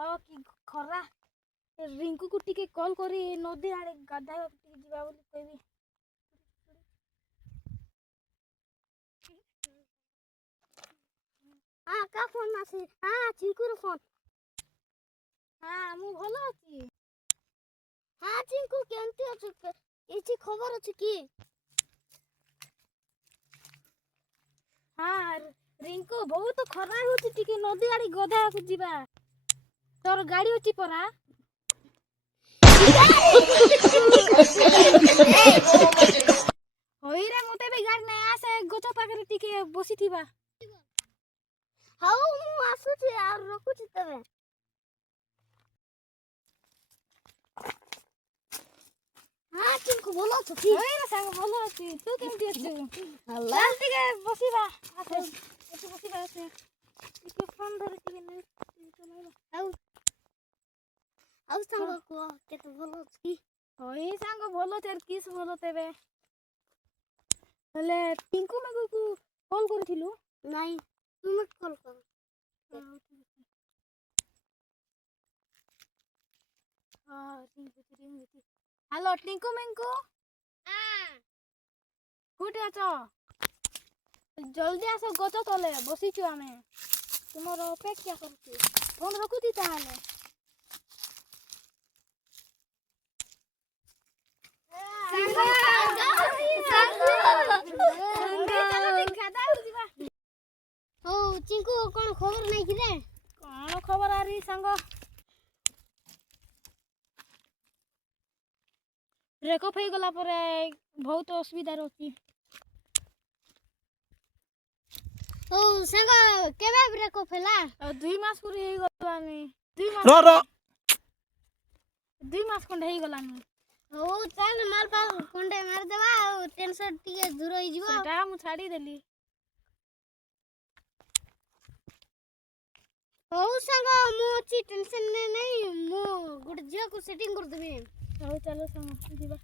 कि खरा रिंकू को टिके कॉल करी नदी आड़े गाधा टिके जीवा बोली कहबी। हाँ का फोन आसी? हाँ चिंकू रो फोन। हाँ मु भलो अछि। हाँ चिंकू केंती अछि? किछि खबर अछि की? हाँ रिंकू बहुत खरा होछि टिके नदी आड़े गाधा को जीवा। तोर गाड़ी अछि परा? होइरे मते भी गाड़ी नै आसे गछ पाखरे टिके बसिथिबा। हाउ मु आसुछि आ रखुछि तबे। हाँ चिंकू बोलो तो की? होइरे सांग भलो अछि। तू केमति अछु? हल्ला चल टिके बसिबा। आसे एतु बसिबा आसे। टिके फोन धरि टिके नै चलाइबा। आउ सांग को केते बोलो की? होई सांग भलो तेर किस भलो तेबे। हेले टिंकू मगु को कॉल करथिलु? नहीं तुम मत कॉल करो। हां रिंग हेलो टिंकू मिंकू। हां कोठे अछ? जल्दी आस गछ तले बसिचु आमे। तुमर अपेक्षा करछु। फोन रखुची ताहाले। ओ चिंकू कोन खबर नै कि रे? कोन खबर आरी सांग? ब्रेकअप हो गला परे बहुत असुविधा रहती। ओ सांग केबे ब्रेकअप होला? 2 मास पूरी हो गलानी। 2 मास रो 2 मास खंड हो गलानी। ओ चल मार पा कोंडे मार देबा और टेंशन टिके दूर होई जीवो। सेटा मु छाडी देली। ओ सांग मु अछि टेंशन नै मु गुड जियो को सेटिंग कर देबे। हौ चलो सांग जीवा।